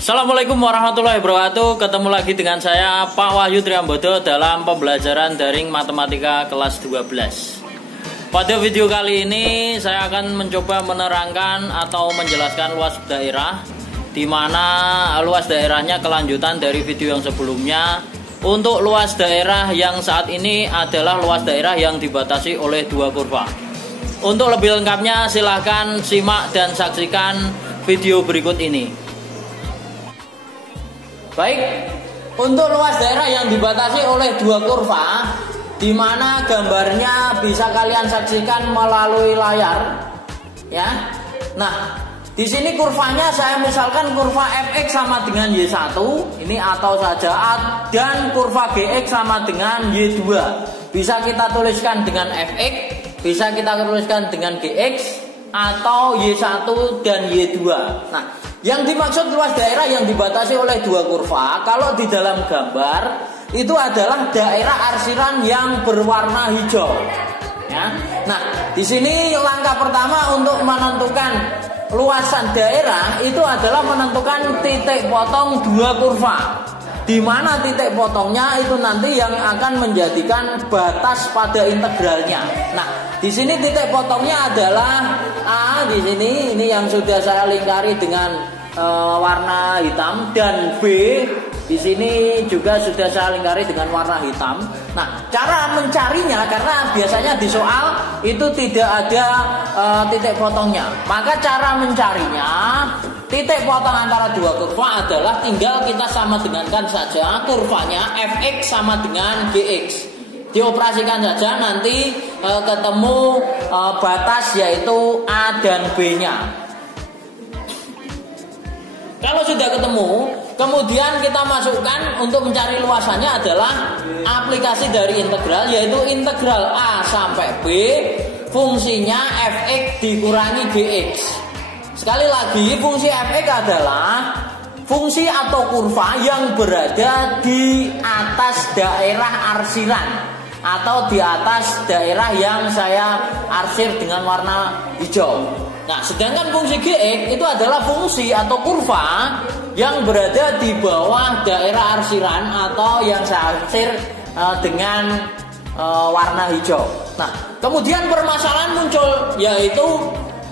Assalamualaikum warahmatullahi wabarakatuh. Ketemu lagi dengan saya Pak Wahyu Triambodo dalam pembelajaran daring matematika kelas 12. Pada video kali ini saya akan mencoba menerangkan atau menjelaskan luas daerah, di mana luas daerahnya kelanjutan dari video yang sebelumnya. Untuk luas daerah yang saat ini adalah luas daerah yang dibatasi oleh dua kurva. Untuk lebih lengkapnya silahkan simak dan saksikan video berikut ini. Baik, untuk luas daerah yang dibatasi oleh dua kurva, di mana gambarnya bisa kalian saksikan melalui layar, ya. Nah, di sini kurvanya saya misalkan kurva fx sama dengan y1, ini atau saja, dan kurva gx sama dengan y2. Bisa kita tuliskan dengan fx, bisa kita tuliskan dengan gx, atau y1 dan y2. Nah, yang dimaksud luas daerah yang dibatasi oleh dua kurva, kalau di dalam gambar itu adalah daerah arsiran yang berwarna hijau. Ya. Nah, di sini langkah pertama untuk menentukan luasan daerah itu adalah menentukan titik potong dua kurva. Di mana titik potongnya itu nanti yang akan menjadikan batas pada integralnya. Nah, di sini titik potongnya adalah A di sini, ini yang sudah saya lingkari dengan warna hitam, dan B di sini juga sudah saya lingkari dengan warna hitam. Nah, cara mencarinya karena biasanya di soal itu tidak ada titik potongnya. Maka cara mencarinya titik potong antara dua kurva adalah tinggal kita sama dengankan saja kurvanya fx sama dengan gx. Dioperasikan saja nanti ketemu batas yaitu A dan B-nya. Kalau sudah ketemu, kemudian kita masukkan untuk mencari luasannya adalah aplikasi dari integral, yaitu integral A sampai B, fungsinya fx dikurangi gx. Sekali lagi, fungsi fx adalah fungsi atau kurva yang berada di atas daerah arsiran atau di atas daerah yang saya arsir dengan warna hijau. Nah, sedangkan fungsi gx itu adalah fungsi atau kurva yang berada di bawah daerah arsiran atau yang saya arsir dengan warna hijau. Nah, kemudian permasalahan muncul, yaitu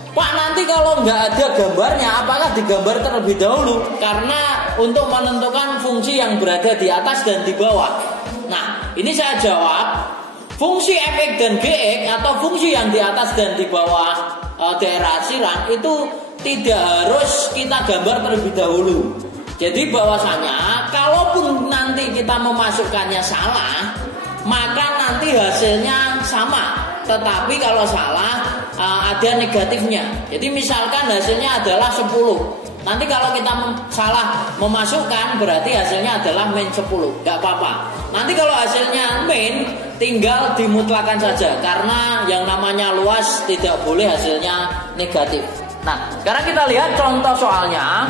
Pak, nanti kalau nggak ada gambarnya, apakah digambar terlebih dahulu? Karena untuk menentukan fungsi yang berada di atas dan di bawah. Nah, ini saya jawab, fungsi fx dan gx atau fungsi yang di atas dan di bawah daerah arsiran itu tidak harus kita gambar terlebih dahulu. Jadi bahwasanya kalaupun nanti kita memasukkannya salah, maka nanti hasilnya sama. Tetapi kalau salah ada negatifnya. Jadi misalkan hasilnya adalah 10. Nanti kalau kita salah memasukkan berarti hasilnya adalah min 10. Gak apa-apa. Nanti kalau hasilnya min, tinggal dimutlakan saja. Karena yang namanya luas tidak boleh hasilnya negatif. Nah, sekarang kita lihat contoh soalnya.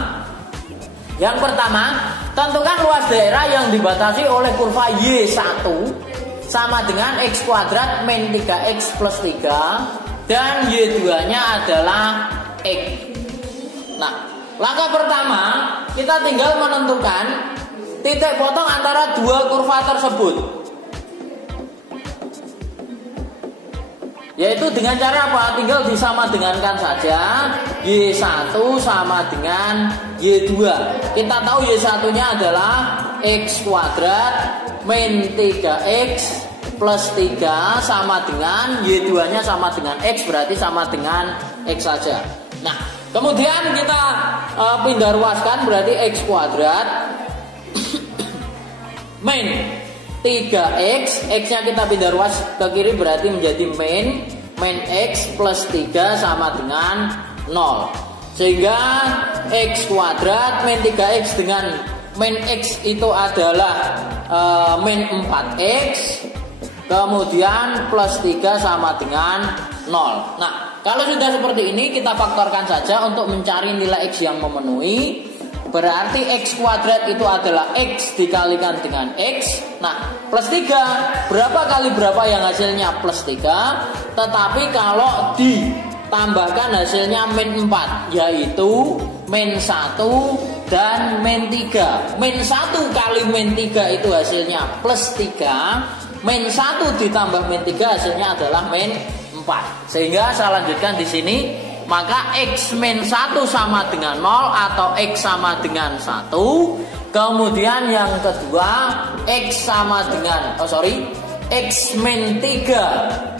Yang pertama, tentukan luas daerah yang dibatasi oleh kurva Y1 sama dengan X kuadrat min 3X plus 3, dan Y2 nya adalah X. Nah, langkah pertama kita tinggal menentukan titik potong antara dua kurva tersebut, yaitu dengan cara apa? Tinggal disama dengankan saja Y1 sama dengan Y2. Kita tahu Y1 nya adalah X kuadrat min 3X plus 3 sama dengan Y2 nya sama dengan X, berarti sama dengan X saja. Nah, kemudian kita pindah ruaskan, berarti X kuadrat min 3X, X nya kita pindah ruas ke kiri berarti menjadi min X plus 3 sama dengan 0. Sehingga X kuadrat min 3X dengan min X itu adalah min 4X, kemudian plus 3 sama dengan 0. Nah, kalau sudah seperti ini kita faktorkan saja untuk mencari nilai X yang memenuhi. Berarti X kuadrat itu adalah X dikalikan dengan X. Nah, plus 3, berapa kali berapa yang hasilnya plus 3. Tetapi kalau ditambahkan hasilnya min 4, yaitu min 1 dan min 3. Min 1 kali min 3 itu hasilnya plus 3. Min 1 ditambah min 3 hasilnya adalah min 4. Sehingga saya lanjutkan di sini, maka x min 1 sama dengan 0 atau x sama dengan 1. Kemudian yang kedua, x sama dengan x min 3.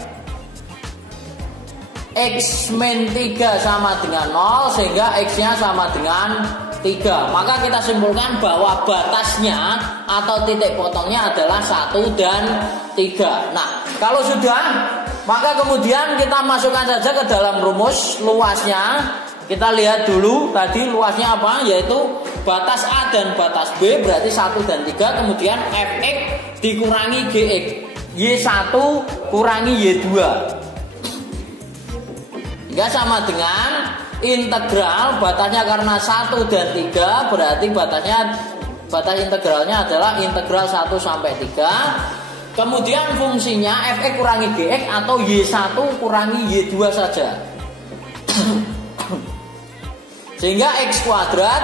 X min 3 sama dengan 0 sehingga x-nya sama dengan 3. Maka kita simpulkan bahwa batasnya atau titik potongnya adalah 1 dan 3. Nah, kalau sudah, maka kemudian kita masukkan saja ke dalam rumus luasnya. Kita lihat dulu tadi luasnya apa, yaitu batas A dan batas B berarti 1 dan 3. Kemudian fx dikurangi gx, y1 kurangi y2, hingga sama dengan integral. Batasnya karena 1 dan 3 berarti batas integralnya adalah integral 1 sampai 3. Kemudian fungsinya fx kurangi gx atau y1 kurangi y2 saja. Sehingga x kuadrat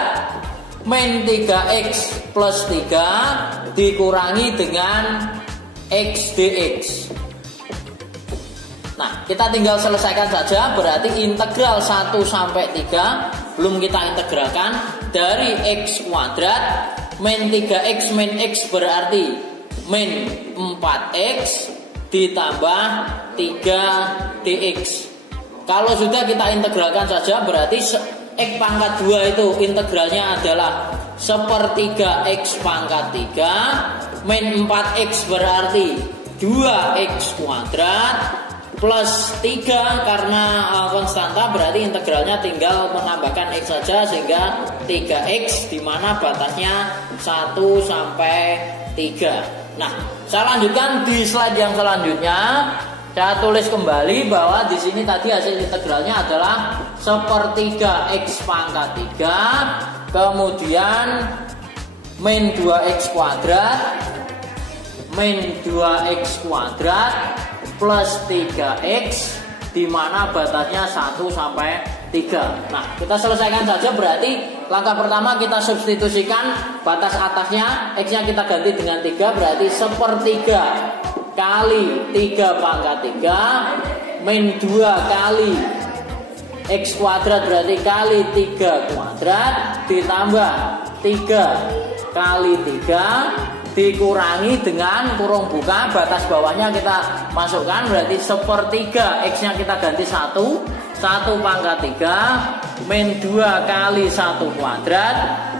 min 3x plus 3 dikurangi dengan x dx. Nah, kita tinggal selesaikan saja. Berarti integral 1 sampai 3 belum kita integralkan. Dari x kuadrat min 3x min x berarti min 4x ditambah 3 dx. Kalau sudah kita integralkan saja, berarti x pangkat 2 itu integralnya adalah sepertiga x pangkat 3 min 4x berarti 2x kuadrat plus 3 karena konstanta, berarti integralnya tinggal menambahkan x saja sehingga 3x di mana batasnya 1 sampai 3. Nah, saya lanjutkan di slide yang selanjutnya. Saya tulis kembali bahwa di sini tadi hasil integralnya adalah sepertiga x pangkat 3 kemudian min 2x kuadrat min 2x kuadrat plus 3x di mana batasnya 1 sampai 3. Nah, kita selesaikan saja. Berarti langkah pertama kita substitusikan batas atasnya, x-nya kita ganti dengan 3, berarti sepertiga kali 3 pangkat 3 min 2 kali x kuadrat berarti kali 3 kuadrat ditambah 3 kali 3 dikurangi dengan kurung buka, batas bawahnya kita masukkan, berarti sepertiga x-nya kita ganti 1 pangkat 3 min 2 kali 1 kuadrat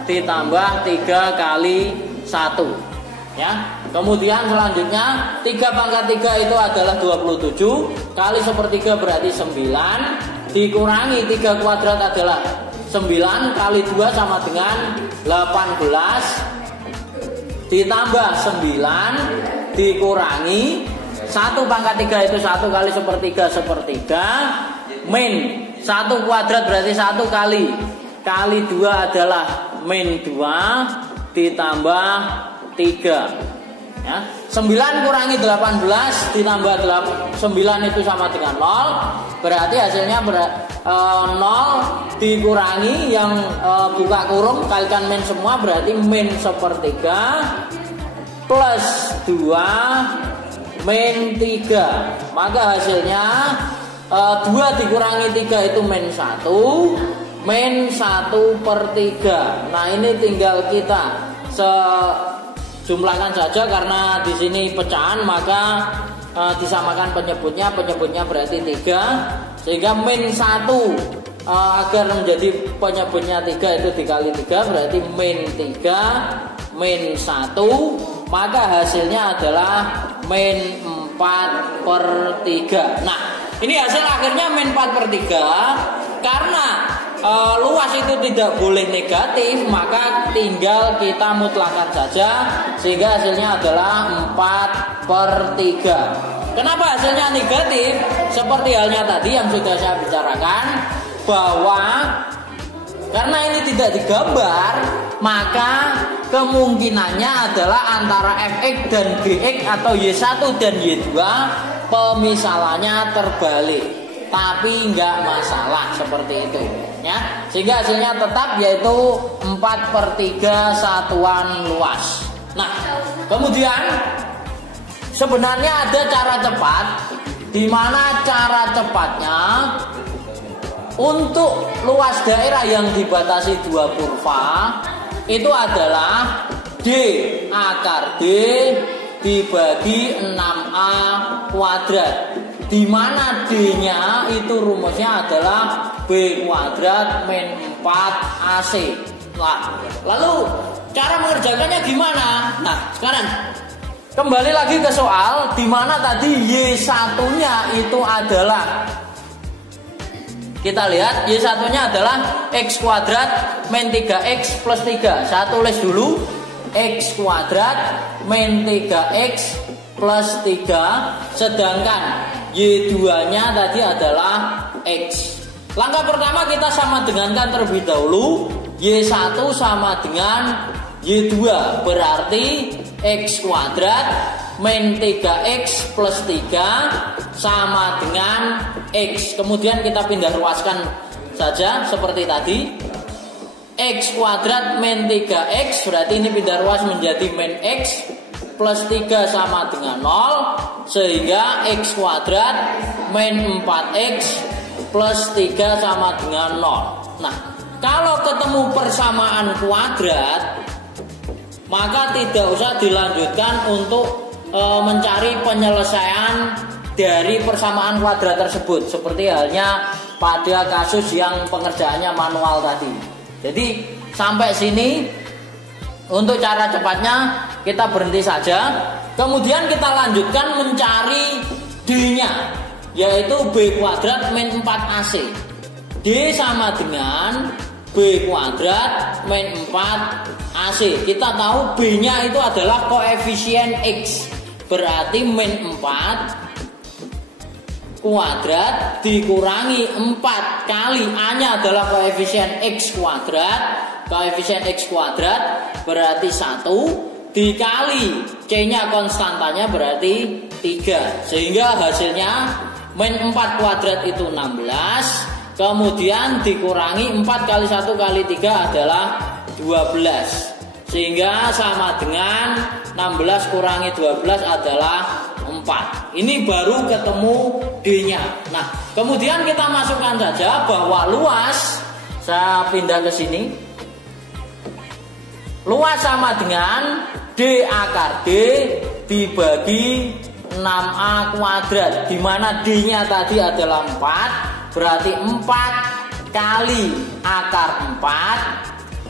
ditambah 3 kali 1 ya. Kemudian selanjutnya 3 pangkat 3 itu adalah 27 kali sepertiga berarti 9 dikurangi 3 kuadrat adalah 9 kali 2 sama dengan 18 ditambah 9 dikurangi 1 pangkat 3 itu 1 kali sepertiga min 1 kuadrat berarti 1 kali 2 adalah min 2 ditambah 3 ya. 9 kurangi 18 ditambah 9 itu sama dengan 0, berarti hasilnya 0 dikurangi yang buka kurung kalikan min semua berarti min sepertiga plus 2 min 3, maka hasilnya 2 dikurangi 3 itu min 1 min 1/3. Nah, ini tinggal kita jumlahkan saja karena di sini pecahan, maka disamakan penyebutnya berarti 3 sehingga min 1 agar menjadi penyebutnya 3 itu dikali 3 berarti min 3 min 1, maka hasilnya adalah min 4/3. Nah, ini hasil akhirnya min 4/3 karena luas itu tidak boleh negatif, maka tinggal kita mutlakkan saja sehingga hasilnya adalah 4/3. Kenapa hasilnya negatif? Seperti halnya tadi yang sudah saya bicarakan, bahwa karena ini tidak digambar, maka kemungkinannya adalah antara fx dan gx atau y1 dan y2 pemisalannya terbalik, tapi nggak masalah seperti itu ya. Sehingga hasilnya tetap yaitu 4/3 satuan luas. Nah, kemudian sebenarnya ada cara cepat, di mana cara cepatnya untuk luas daerah yang dibatasi 2 kurva itu adalah D akar D dibagi 6A kuadrat, di mana D-nya itu rumusnya adalah B kuadrat min 4AC. Nah, lalu cara mengerjakannya gimana? Nah, sekarang kembali lagi ke soal, di mana tadi Y1-nya itu adalah, kita lihat Y1-nya adalah X kuadrat min 3X plus 3. Saya tulis dulu, X kuadrat min 3X plus 3. Sedangkan Y2-nya tadi adalah X. Langkah pertama kita sama dengankan terlebih dahulu. Y1 sama dengan Y2, berarti X kuadrat min 3X plus 3 sama dengan X. Kemudian kita pindah ruaskan saja seperti tadi. X kuadrat min 3X, berarti ini pindah ruas menjadi min X plus 3 sama dengan 0. Sehingga X kuadrat min 4X plus 3 sama dengan 0. Nah, kalau ketemu persamaan kuadrat, maka tidak usah dilanjutkan untuk mencari penyelesaian dari persamaan kuadrat tersebut, seperti halnya pada kasus yang pengerjaannya manual tadi. Jadi sampai sini untuk cara cepatnya kita berhenti saja. Kemudian kita lanjutkan mencari D-nya, yaitu B kuadrat min 4AC. D sama dengan B kuadrat min 4AC. Kita tahu B-nya itu adalah koefisien X, berarti min 4 kuadrat dikurangi 4 kali A-nya adalah koefisien X kuadrat. Koefisien X kuadrat berarti 1 dikali C-nya konstantanya berarti 3. Sehingga hasilnya min 4 kuadrat itu 16. Kemudian dikurangi 4 kali 1 kali 3 adalah 12. Sehingga sama dengan 16 kurangi 12 adalah 4. Ini baru ketemu D-nya. Nah, kemudian kita masukkan saja bahwa luas, saya pindah ke sini. Luas sama dengan D akar D dibagi 6A kuadrat, di mana D-nya tadi adalah 4, berarti 4 kali akar 4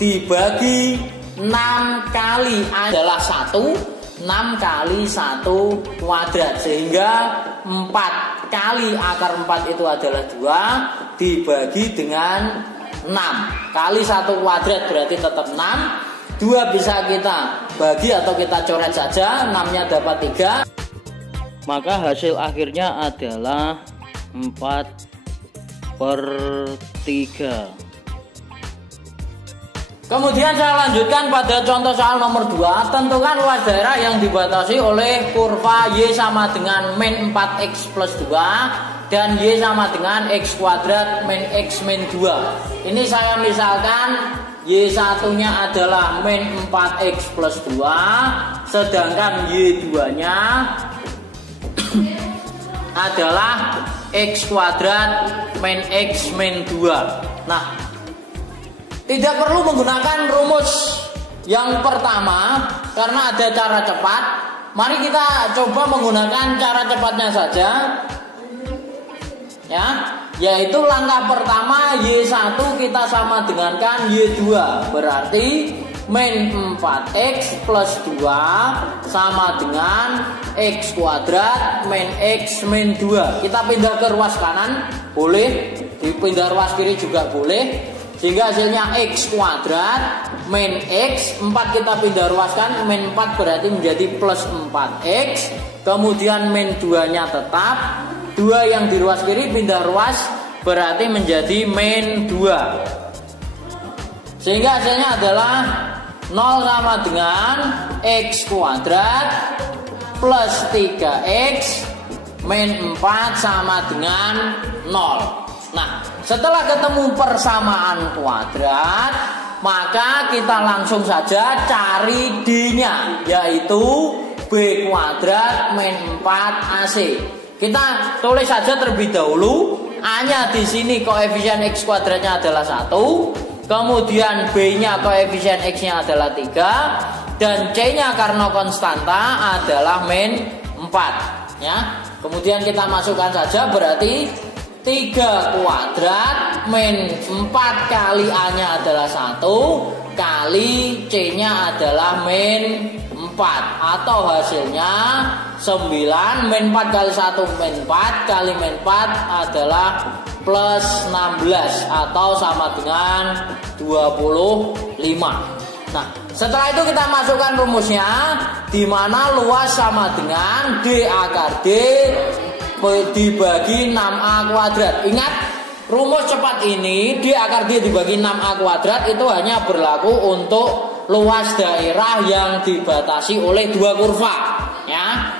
dibagi 6 kali A adalah 1. 6 kali 1 kuadrat, sehingga 4 kali akar 4 itu adalah 2 dibagi dengan 6 kali 1 kuadrat berarti tetap 6. 2 bisa kita bagi atau kita coret saja, 6-nya dapat 3, maka hasil akhirnya adalah 4/3. Kemudian saya lanjutkan pada contoh soal nomor 2. Tentukan luas daerah yang dibatasi oleh kurva Y sama dengan min 4X plus 2 dan Y sama dengan X kuadrat min X min 2. Ini saya misalkan Y1 nya adalah min 4X plus 2, sedangkan Y2 nya adalah X kuadrat min X min 2. Nah, tidak perlu menggunakan rumus yang pertama karena ada cara cepat. Mari kita coba menggunakan cara cepatnya saja, ya, yaitu langkah pertama Y1 kita sama dengankan Y2, berarti min 4X plus 2 sama dengan X kuadrat min X min 2. Kita pindah ke ruas kanan, boleh, dipindah ruas kiri juga boleh. Sehingga hasilnya X kuadrat min X, 4 kita pindah ruaskan, min 4 berarti menjadi plus 4X. Kemudian min 2 nya tetap, 2 yang di ruas kiri pindah ruas berarti menjadi min 2. Sehingga hasilnya adalah 0 sama dengan X kuadrat plus 3X min 4 sama dengan 0. Nah, setelah ketemu persamaan kuadrat, maka kita langsung saja cari D-nya, yaitu B kuadrat min 4AC. Kita tulis saja terlebih dahulu. A-nya di sini koefisien X kuadratnya adalah 1, kemudian B-nya koefisien X-nya adalah 3, dan C-nya karena konstanta adalah min 4 ya. Kemudian kita masukkan saja, berarti 3 kuadrat min 4 kali A-nya adalah 1 kali C-nya adalah min 4, atau hasilnya 9 min 4 kali 1 min 4 kali min 4 adalah plus 16 atau sama dengan 25. Nah, setelah itu kita masukkan rumusnya, di mana luas sama dengan D akar D dibagi 6A kuadrat. Ingat, rumus cepat ini D akar D dibagi 6A kuadrat itu hanya berlaku untuk luas daerah yang dibatasi oleh 2 kurva ya.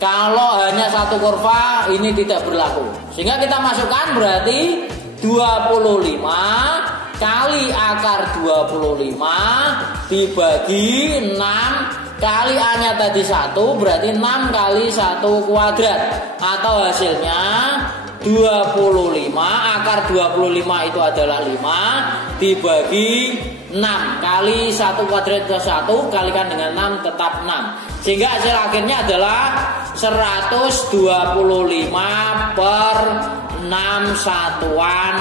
Kalau hanya 1 kurva ini tidak berlaku. Sehingga kita masukkan, berarti 25 kali akar 25 dibagi 6 kali A-nya tadi 1, berarti 6 kali 1 kuadrat, atau hasilnya 25 akar 25 itu adalah 5 dibagi 6 kali 1 kuadrat ke 1 kalikan dengan 6 tetap 6, sehingga hasil akhirnya adalah 125 per 6 satuan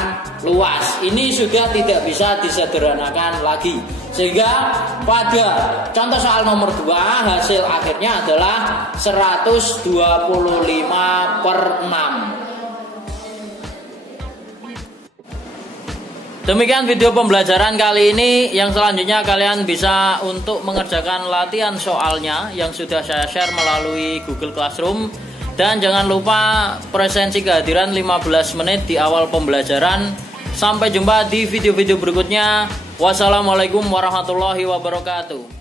luas. Ini sudah tidak bisa disederhanakan lagi, sehingga pada contoh soal nomor 2 hasil akhirnya adalah 125 per 6. Demikian video pembelajaran kali ini. Yang selanjutnya kalian bisa untuk mengerjakan latihan soalnya yang sudah saya share melalui Google Classroom. Dan jangan lupa presensi kehadiran 15 menit di awal pembelajaran. Sampai jumpa di video-video berikutnya. Wassalamualaikum warahmatullahi wabarakatuh.